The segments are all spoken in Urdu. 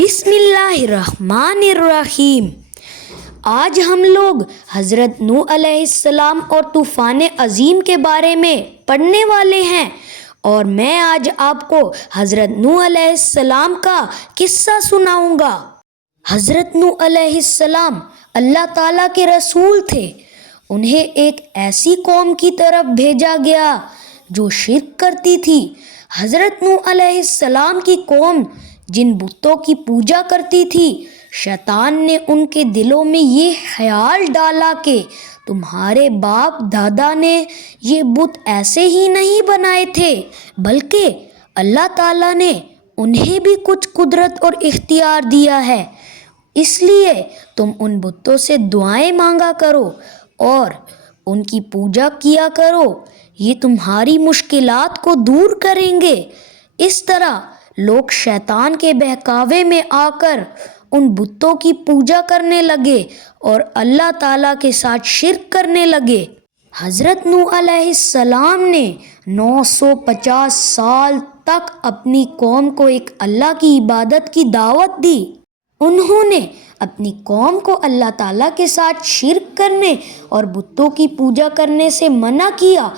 بسم اللہ الرحمن الرحیم۔ آج ہم لوگ حضرت نوح علیہ السلام اور طوفان عظیم کے بارے میں پڑھنے والے ہیں، اور میں آج آپ کو حضرت نوح علیہ السلام کا قصہ سناؤں گا۔ حضرت نوح علیہ السلام اللہ تعالیٰ کے رسول تھے۔ انہیں ایک ایسی قوم کی طرف بھیجا گیا جو شرک کرتی تھی۔ حضرت نوح علیہ السلام کی قوم جن بتوں کی پوجا کرتی تھی، شیطان نے ان کے دلوں میں یہ خیال ڈالا کہ تمہارے باپ دادا نے یہ بت ایسے ہی نہیں بنائے تھے، بلکہ اللہ تعالیٰ نے انہیں بھی کچھ قدرت اور اختیار دیا ہے، اس لیے تم ان بتوں سے دعائیں مانگا کرو اور ان کی پوجا کیا کرو، یہ تمہاری مشکلات کو دور کریں گے۔ اس طرح لوگ شیطان کے بہکاوے میں آ کر ان بتوں کی پوجا کرنے لگے اور اللہ تعالیٰ کے ساتھ شرک کرنے لگے۔ حضرت نوح علیہ السلام نے 950 سال تک اپنی قوم کو ایک اللہ کی عبادت کی دعوت دی۔ انہوں نے اپنی قوم کو اللہ تعالیٰ کے ساتھ شرک کرنے اور بتوں کی پوجا کرنے سے منع کیا۔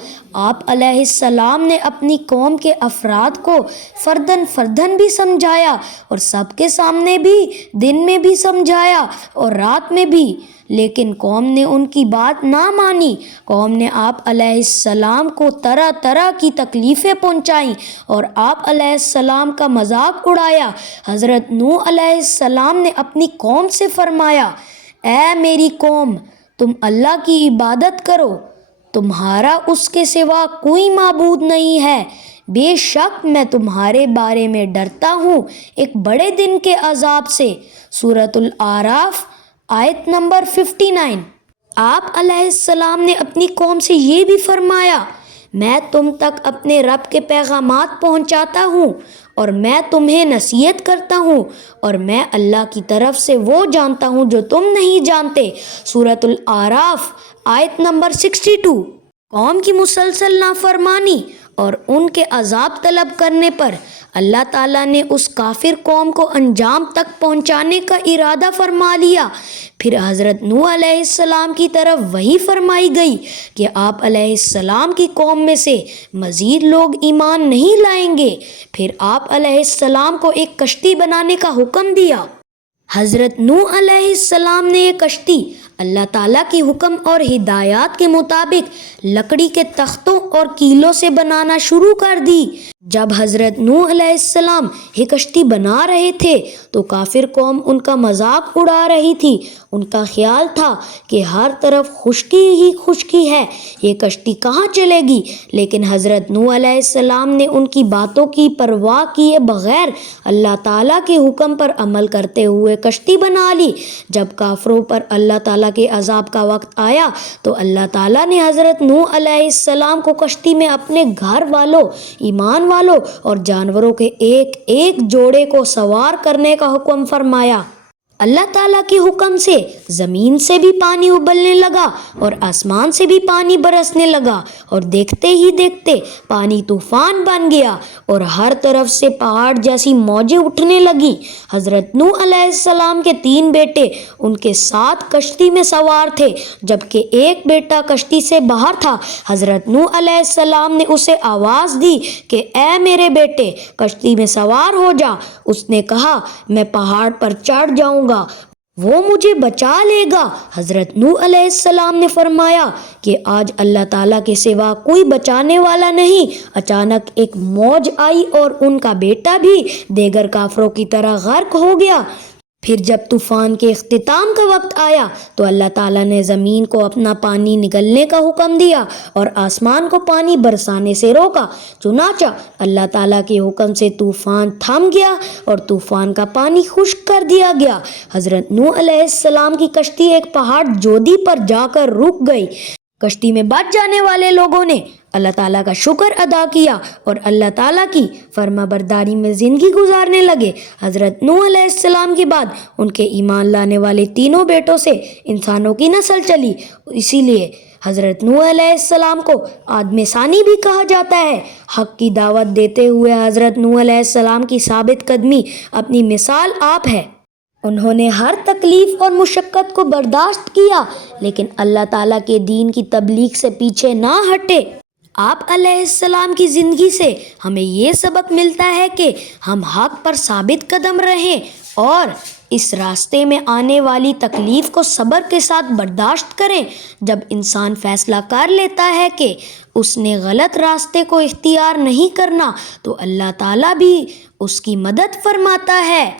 آپ علیہ السلام نے اپنی قوم کے افراد کو فرداً بھی سمجھایا، اور سب کے سامنے بھی، دن میں بھی سمجھایا اور رات میں بھی، لیکن قوم نے ان کی بات نہ مانی۔ قوم نے آپ علیہ السلام کو طرح طرح کی تکلیفیں پہنچائیں اور آپ علیہ السلام کا مذاق اڑایا۔ حضرت نوح علیہ السلام نے اپنی قوم سے فرمایا، اے میری قوم، تم اللہ کی عبادت کرو، تمہارا اس کے سوا کوئی معبود نہیں ہے۔ بے شک میں تمہارے بارے میں ڈرتا ہوں ایک بڑے دن کے عذاب سے۔ سورۃ الاعراف آیت نمبر 59۔ آپ علیہ السلام نے اپنی قوم سے یہ بھی فرمایا، میں تم تک اپنے رب کے پیغامات پہنچاتا ہوں اور میں تمہیں نصیحت کرتا ہوں، اور میں اللہ کی طرف سے وہ جانتا ہوں جو تم نہیں جانتے۔ سورۃ الاعراف آیت نمبر 62۔ قوم کی مسلسل نافرمانی اور ان کے عذاب طلب کرنے پر اللہ تعالیٰ نے اس کافر قوم کو انجام تک پہنچانے کا ارادہ فرما لیا۔ پھر حضرت نوح علیہ السلام کی طرف وحی فرمائی گئی کہ آپ علیہ السلام کی قوم میں سے مزید لوگ ایمان نہیں لائیں گے۔ پھر آپ علیہ السلام کو ایک کشتی بنانے کا حکم دیا۔ حضرت نوح علیہ السلام نے یہ کشتی اللہ تعالیٰ کی حکم اور ہدایات کے مطابق لکڑی کے تختوں اور کیلوں سے بنانا شروع کر دی۔ جب حضرت نوح علیہ السلام یہ کشتی بنا رہے تھے تو کافر قوم ان کا مذاق اڑا رہی تھی۔ ان کا خیال تھا کہ ہر طرف خشکی ہی خشکی ہے، یہ کشتی کہاں چلے گی؟ لیکن حضرت نوح علیہ السلام نے ان کی باتوں کی پرواہ کیے بغیر اللہ تعالیٰ کے حکم پر عمل کرتے ہوئے کشتی بنا لی۔ جب کافروں پر اللہ تعالیٰ کے عذاب کا وقت آیا تو اللہ تعالیٰ نے حضرت نوح علیہ السلام کو کشتی میں اپنے گھر والوں، ایمان والوں اور جانوروں کے ایک ایک جوڑے کو سوار کرنے کا حکم فرمایا۔ اللہ تعالیٰ کے حکم سے زمین سے بھی پانی ابلنے لگا اور آسمان سے بھی پانی برسنے لگا، اور دیکھتے ہی دیکھتے پانی طوفان بن گیا اور ہر طرف سے پہاڑ جیسی موجیں اٹھنے لگیں۔ حضرت نوح علیہ السلام کے 3 بیٹے ان کے ساتھ کشتی میں سوار تھے، جبکہ ایک بیٹا کشتی سے باہر تھا۔ حضرت نوح علیہ السلام نے اسے آواز دی کہ اے میرے بیٹے، کشتی میں سوار ہو جا۔ اس نے کہا، میں پہاڑ پر چڑھ جاؤں گا، وہ مجھے بچا لے گا۔ حضرت نوح علیہ السلام نے فرمایا کہ آج اللہ تعالیٰ کے سوا کوئی بچانے والا نہیں۔ اچانک ایک موج آئی اور ان کا بیٹا بھی دیگر کافروں کی طرح غرق ہو گیا۔ پھر جب طوفان کے اختتام کا وقت آیا تو اللہ تعالیٰ نے زمین کو اپنا پانی نگلنے کا حکم دیا اور آسمان کو پانی برسانے سے روکا۔ چنانچہ اللہ تعالیٰ کے حکم سے طوفان تھم گیا اور طوفان کا پانی خشک کر دیا گیا۔ حضرت نوح علیہ السلام کی کشتی ایک پہاڑ جودی پر جا کر رک گئی۔ کشتی میں بچ جانے والے لوگوں نے اللہ تعالیٰ کا شکر ادا کیا اور اللہ تعالیٰ کی فرما برداری میں زندگی گزارنے لگے۔ حضرت نوح علیہ السلام کے بعد ان کے ایمان لانے والے تینوں بیٹوں سے انسانوں کی نسل چلی، اسی لیے حضرت نوح علیہ السلام کو آدم ثانی بھی کہا جاتا ہے۔ حق کی دعوت دیتے ہوئے حضرت نوح علیہ السلام کی ثابت قدمی اپنی مثال آپ ہے۔ انہوں نے ہر تکلیف اور مشقت کو برداشت کیا، لیکن اللہ تعالیٰ کے دین کی تبلیغ سے پیچھے نہ ہٹے۔ آپ علیہ السلام کی زندگی سے ہمیں یہ سبق ملتا ہے کہ ہم حق پر ثابت قدم رہیں اور اس راستے میں آنے والی تکلیف کو صبر کے ساتھ برداشت کریں۔ جب انسان فیصلہ کر لیتا ہے کہ اس نے غلط راستے کو اختیار نہیں کرنا تو اللہ تعالیٰ بھی اس کی مدد فرماتا ہے۔